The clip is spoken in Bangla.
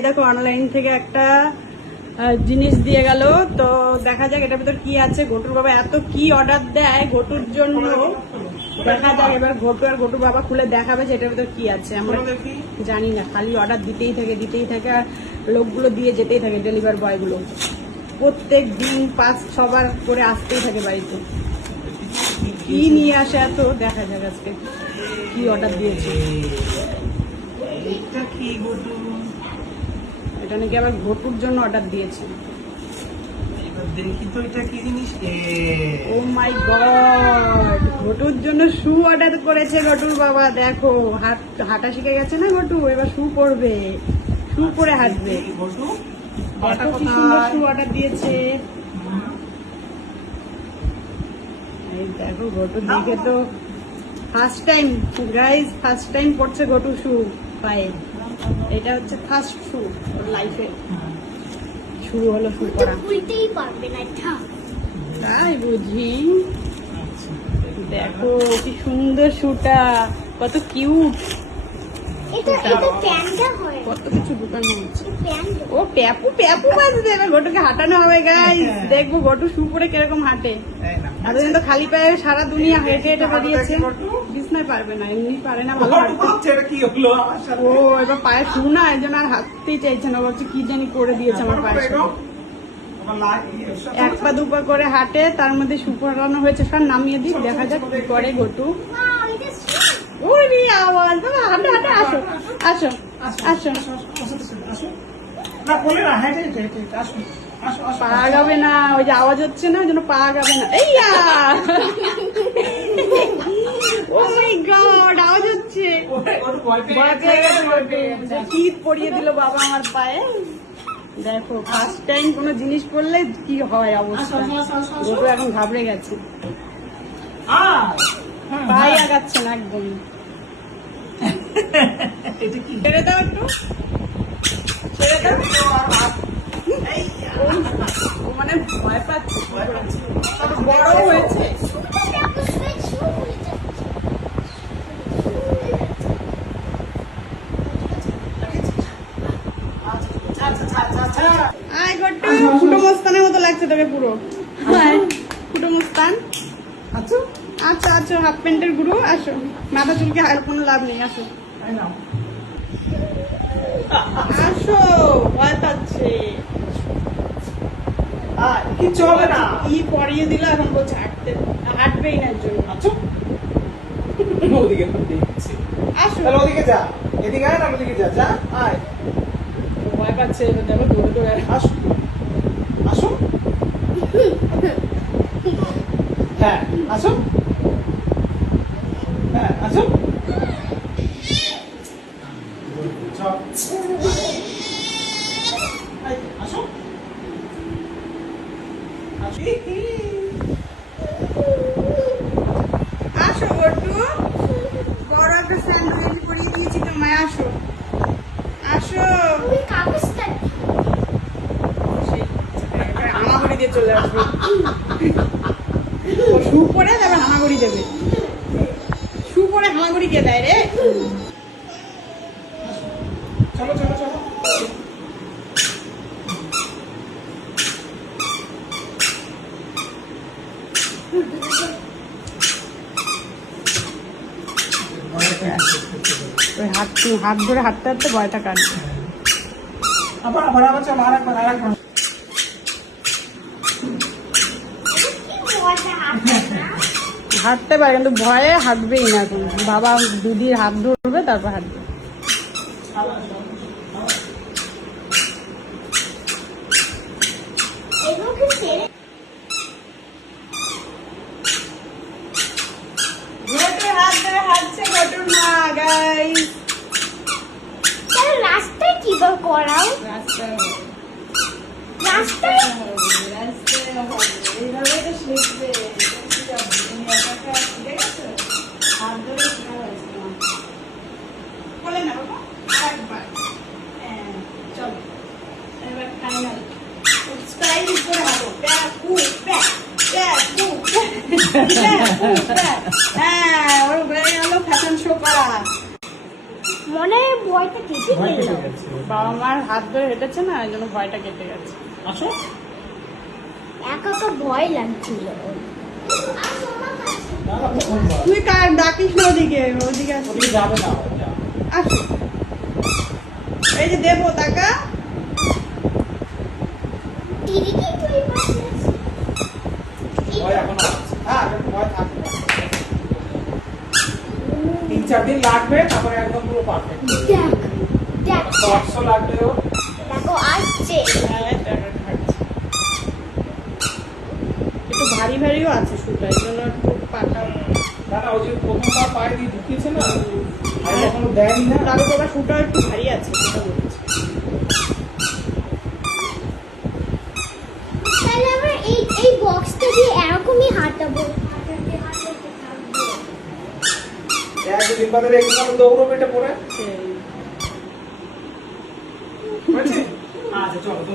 এই দেখো অনলাইন থেকে একটা জিনিস দিয়ে গেল, তো দেখা যাক এটার ভিতর কি আছে। ঘটুর বাবা এত কি অর্ডার দেয় ঘটুর জন্য, দেখা যাক এবার ঘটু আর ঘটুর বাবা খুলে দেখাবে যে এটার ভিতর কি আছে। আমরা জানি না, খালি অর্ডার দিতেই থাকে আর লোকগুলো দিয়ে যেতেই থাকে, ডেলিভারি বয়গুলো প্রত্যেক দিন 5-6 বার করে আসতেই থাকে বাড়িতে। কি নিয়ে আসে এত, দেখা যাক আজকে কি অর্ডার দিয়েছে। এটা নাকি আবার ঘটুর জন্য অর্ডার দিয়েছে। দেখি তো এটা কি জিনিস। ও মাই গড, ঘটুর জন্য শু অর্ডার করেছে ঘটুর বাবা। দেখো হাঁটা শিখে গেছে না ঘটু, এবার শু পরবে, শু পরে হাঁটবে। ঘটু দেখো কি সুন্দর শু অর্ডার দিয়েছে। এই দেখো ঘটুর দিকে তো first time guys, first time পড়ছে ঘটু শু পায়ে। এটা হচ্ছে ফার্স্ট শু ওর লাইফে, শুরু হলো শু পরা। খুলতেই পারবে না এটা। তাই বুঝি। দেখো কি সুন্দর শুটা, কত কিউট, এটা প্যান্ডা হয়। কত কিছু ঢুকানো হচ্ছে। প্যান্ডা। ও প্যাপু প্যাপু বাজবে, এবার ঘটুকে হাঁটানো হবে গাইস। দেখবো ঘটু শু পরে কিরকম হাঁটে। এতদিন তো খালি পায়ে সারা দুনিয়া হেঁটে হেঁটে বেরিয়েছে, বিছনায় পারবে না, এমনি পারে না ভালো হাঁটতে। ও এবার পায়ে শু না, এই জন্য আর হাঁটতেই চাইছে না, বলছে কি জানি করে দিয়েছে আমার পায়ে। এক পা দুপা করে হাঁটে, তার মধ্যে শু পরানো হয়েছে। সব নামিয়ে দিই, দেখা যাক কি করে ঘটু। ওয়াও, এটা ওরে আওয়াজ, বাবা হাঁটে হাঁটে, আসো আসো আসো। পা গাবে না, ওই যে আওয়াজ হচ্ছে না, ওই জন্য পা গাবে না। এইয়া ও মাই গড, আওয়াজ হচ্ছে। ভয় পেয়ে গেছে ঘটু, শীত পরিয়ে দিল বাবা আমার পায়ে। দেখো ফার্স্ট টাইম কোনো জিনিস পড়লে কি হয় অবস্থা। ঘটু এখন ঘাবড়ে গেছে, পায়ে আগাচ্ছে না একদম। ছেড়ে দাও একটু, ছেড়ে দাও। ও মানে ভয় পাচ্ছে, বড় হয়েছে। আয় ঘট্টু, ফুটো মস্তানের মতো লাগছে তোকে পুরো। আয় ফুটো মস্তান। আচ্ছা আচ্ছা, হাফ প্যান্টের গুরু, আসো। মাথা চুলকে আর কোনো লাভ নেই, আসো আসো। ভয় পাচ্ছে, কিচ্ছু হবে না। কি পরিয়ে দিল, এখন বলছে হাঁটতে, হাঁটবেই না এর জন্য। ওদিকে দেখছি, আসো, তাহলে ওদিকে যা, এদিকে আয় না, ওদিকে যা, যা আয়। ভয় পাচ্ছে, এবার দেখো দৌড়ে দৌড়ে আসো আসো, হ্যাঁ আসো, হ্যাঁ আসো। আসো আসো ঘট্টু, বড় একটা স্যান্ডউইচ পরিয়ে দিয়েছি তোমায়, আসো আসো। তুমি কাগজটা হামাগুড়ি দিয়ে চলে আসবে, ও শু পরে তারপর হামাগুড়ি দেবে। শু পরে হামাগুড়ি কে দেয় রে? চলো চলো চলো। ওই হাত ধরে হাঁটতে হাঁটতে ভয়টা কাটবে। আবার আবার আবার চলো, আরেকবার আরেকবার। হাঁটতে পারে কিন্তু ভয়ে হাঁটবেই না এখন। বাবা দিদির হাত ধরবে তারপর হাঁটবে। এগুলোকে ছেড়ে ঘটুর হাত ধরে হাঁটছে ঘটুর মা গাইস। তাহলে রাস্তায় কিভাবে করাও? রাস্তায় রাস্তায় এইভাবেই তো শিখবে। তুমি একা একা শিখে গেছো, হাত ধরে শেখা হয়েছে তোমার। বলে না বাবা, আরেকবার। হ্যাঁ চলো, এবার ফাইনাল স্টাইল করে হাঁটো। প্যাপু প্যাপ প্যাপু প্যাপু প্যাপ। হ্যাঁ, ওর হয়ে গেল ফ্যাশন শো করা। মনে হয় ভয়টা কেটে ভয় গেল। কেটে গেছে। বাবা মার হাত ধরে হেঁটেছে না, এই জন্য ভয়টা কেটে গেছে। আসো। একা একা ভয় লাগছিল। না, না, প্রথমবার। তুই কার ডাকিস না ওদিকে, ওদিকে আসিস। ওদিকে যাবে না, যা। আসো। এই যে দেবো টাকা। দিদি কি তুই পাশে আছিস? ভয় এখনো আছে। হ্যাঁ, একটু ভয় থাকবে। 3-4 দিন লাগবে, তারপরে একদম পুরো পারফেক্ট। দেখ দেখ শর্টসও লাগবে ওর। দেখো আসছে। হ্যাঁ, টাকা খাচ্ছে। একটু ভারী ভারীও আছে শুটা, এই জন্য একটু পাটা। না, না, ওই যে প্রথমবার পায়ে দিয়ে ঢুকিয়েছে না, আর এখনো দেয়নি না। তার উপর শুটা একটু ভারী আছে, সেটা বলছি। তাহলে আমরা এই বক্সটা দিয়ে এরকমই হাঁটাবো। হাঁটাতে হাঁটাতে থাকবো। একদিন বাদে রেখে তাহলে দৌড়বে এটা পরে। সেই। হয়েছে? আচ্ছা, চলো।